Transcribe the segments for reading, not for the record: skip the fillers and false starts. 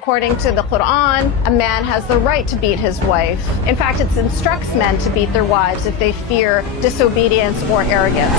According to the Quran, a man has the right to beat his wife. In fact, it instructs men to beat their wives if they fear disobedience or arrogance.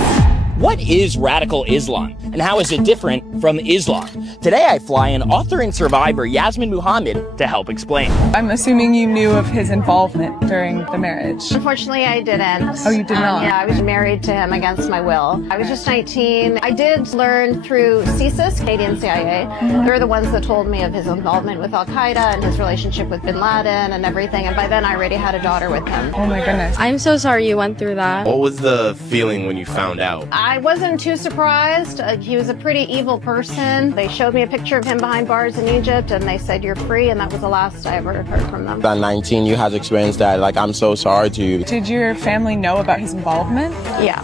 What is radical Islam, and how is it different from Islam? Today I fly in author and survivor Yasmin Muhammad to help explain. I'm assuming you knew of his involvement during the marriage. Unfortunately, I didn't. Oh, you did not? Yeah, I was married to him against my will. I was just 19. I did learn through CSIS, Canadian CIA. They're the ones that told me of his involvement with Al-Qaeda and his relationship with bin Laden and everything. And by then, I already had a daughter with him. Oh my goodness. I'm so sorry you went through that. What was the feeling when you found out? I wasn't too surprised. He was a pretty evil person. They showed me a picture of him behind bars in Egypt and they said, "You're free," and that was the last I ever heard from them. At 19, you had experienced that. Like, I'm so sorry to you. Did your family know about his involvement? Yeah.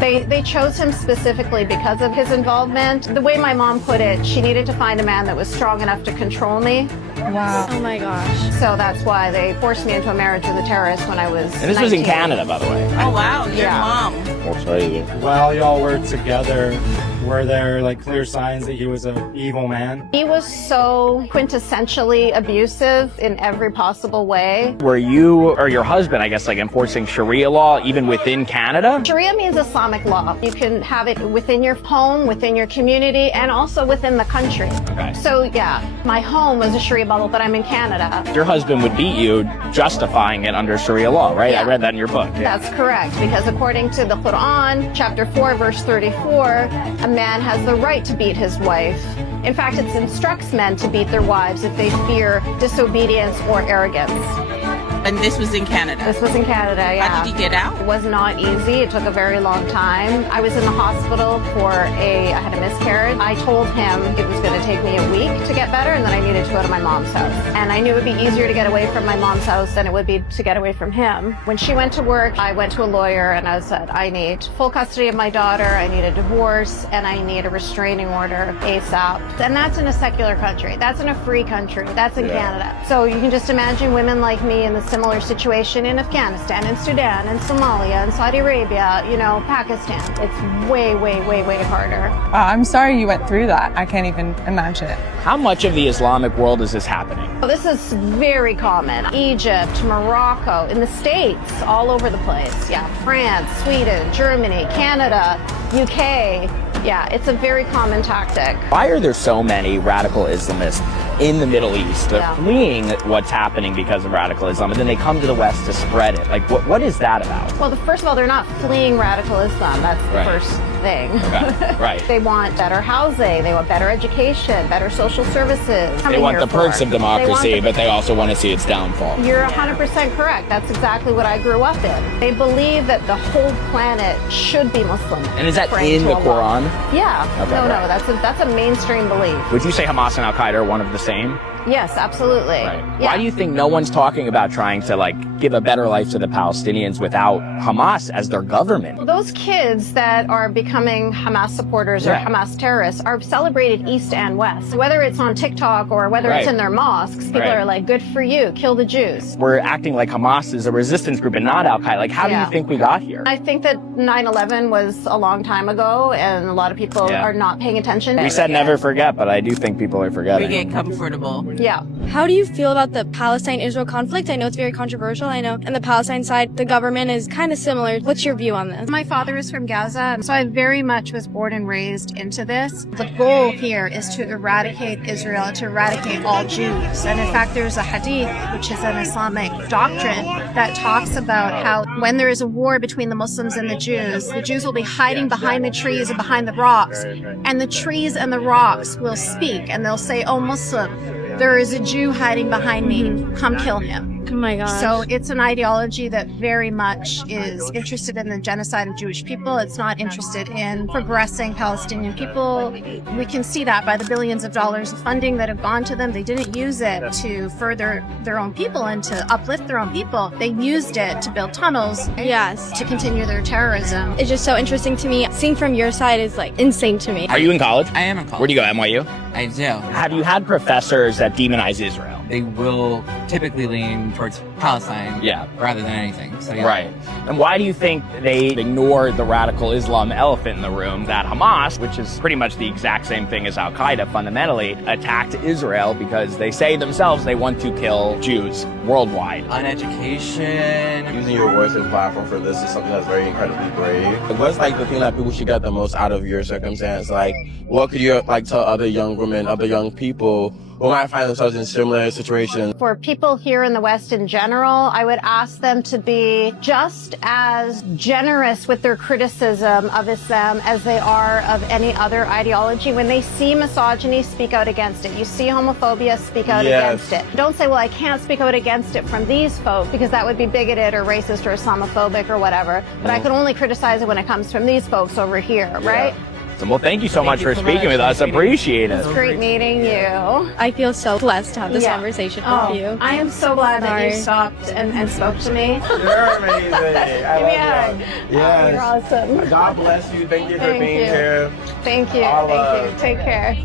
They chose him specifically because of his involvement. The way my mom put it, she needed to find a man that was strong enough to control me. Wow. Oh my gosh. So that's why they forced me into a marriage with a terrorist when I was And this 19. was in Canada, by the way. Oh wow, your Yeah. mom. Oh, sorry. While y'all were together, were there like clear signs that he was an evil man? He was so quintessentially abusive in every possible way. Were you or your husband, I guess, like enforcing Sharia law even within Canada? Sharia means Islamic law. You can have it within your home, within your community, and also within the country. Okay. So yeah, my home was a Sharia bubble, but I'm in Canada. Your husband would beat you, justifying it under Sharia law, right? Yeah. I read that in your book. Yeah. That's correct, because according to the Quran, chapter 4, verse 34, a man has the right to beat his wife. In fact, it instructs men to beat their wives if they fear disobedience or arrogance. And this was in Canada. This was in Canada, yeah. How did he get out? It was not easy. It took a very long time. I was in the hospital I had a miscarriage. I told him it was going to take me a week to get better and that I needed to go to my mom's house. And I knew it would be easier to get away from my mom's house than it would be to get away from him. When she went to work, I went to a lawyer and I said, I need full custody of my daughter, I need a divorce, and I need a restraining order ASAP. And that's in a secular country. That's in a free country. That's in Canada. So you can just imagine women like me in the similar situation in Afghanistan and Sudan and Somalia and Saudi Arabia, Pakistan. It's way, way, way, way harder. I'm sorry you went through that. I can't even imagine it. How much of the Islamic world is this happening? Well, this is very common. Egypt, Morocco, in the States, all over the place. Yeah, France, Sweden, Germany, Canada, UK. Yeah, it's a very common tactic. Why are there so many radical Islamists in the Middle East? They're fleeing what's happening because of radical Islam, and then they come to the West to spread it. Like, what is that about? Well, first of all, they're not fleeing radical Islam. That's the Right. first thing. Okay. Right. They want better housing. They want better education, better social services. They want the perks of democracy, but they also want to see its downfall. You're 100% correct. That's exactly what I grew up in. They believe that the whole planet should be Muslim. And is that praying in to the Allah. Quran? Yeah. Okay, No, right. that's a mainstream belief. Would you say Hamas and Al-Qaeda are one of the same? Yes, absolutely. Right. Yeah. Why do you think no one's talking about trying to give a better life to the Palestinians without Hamas as their government? Those kids that are becoming Hamas supporters or Yeah. Hamas terrorists are celebrated east and west. Whether it's on TikTok or whether it's Right. in their mosques, people Right. are like, good for you, kill the Jews. We're acting like Hamas is a resistance group and not Al-Qaeda. How do you Yeah. think we got here? I think that 9/11 was a long time ago and a lot of people Yeah. are not paying attention. We said never forget, but I do think people are We forgetting. get comfortable. Yeah. How do you feel about the Palestine-Israel conflict? I know it's very controversial. I know on the Palestine side, the government is kind of similar. What's your view on this? My father is from Gaza, so I very much was born and raised into this. The goal here is to eradicate Israel, to eradicate all Jews. And in fact, there's a hadith, which is an Islamic doctrine, that talks about how when there is a war between the Muslims and the Jews will be hiding behind the trees and behind the rocks. And the trees and the rocks will speak and they'll say, "Oh, Muslim, there is a Jew hiding behind me. Come kill him." Oh my gosh. So it's an ideology that very much is interested in the genocide of Jewish people. It's not interested in progressing Palestinian people. We can see that by the billions of dollars of funding that have gone to them. They didn't use it to further their own people and to uplift their own people. They used it to build tunnels. Yes. To continue their terrorism. It's just so interesting to me. Seeing from your side is insane to me. Are you in college? I am in college. Where do you go, NYU? I do. Have you had professors that demonize Israel? they will typically lean towards Palestine Yeah. rather than anything. So yeah. Right. And why do you think they ignored the radical Islam elephant in the room, that Hamas, which is pretty much the exact same thing as Al-Qaeda fundamentally, attacked Israel because they say themselves they want to kill Jews worldwide? On education, Using your voice and platform for this is something that's very incredibly brave. What's like the thing that people should get the most out of your circumstance? Like, what could you like tell other young women, other young people who might find themselves in similar situations? For people here in the West in general, I would ask them to be just as generous with their criticism of Islam as they are of any other ideology. When they see misogyny, speak out against it. You see homophobia, speak out against it. Don't say, well, I can't speak out against it from these folks because that would be bigoted or racist or Islamophobic or whatever. But I can only criticize it when it comes from these folks over here, right? Well, thank you so much for speaking with us. Appreciate it. It's great meeting you. I feel so blessed to have this Yeah. conversation Oh, with you. I am so glad that you Sorry. stopped and spoke to me. You're amazing. I Give me a love hug. you. Oh, Yes. you're awesome. God bless you. Thank you for Thank being you. here. Thank you. All Thank love. you. Take care.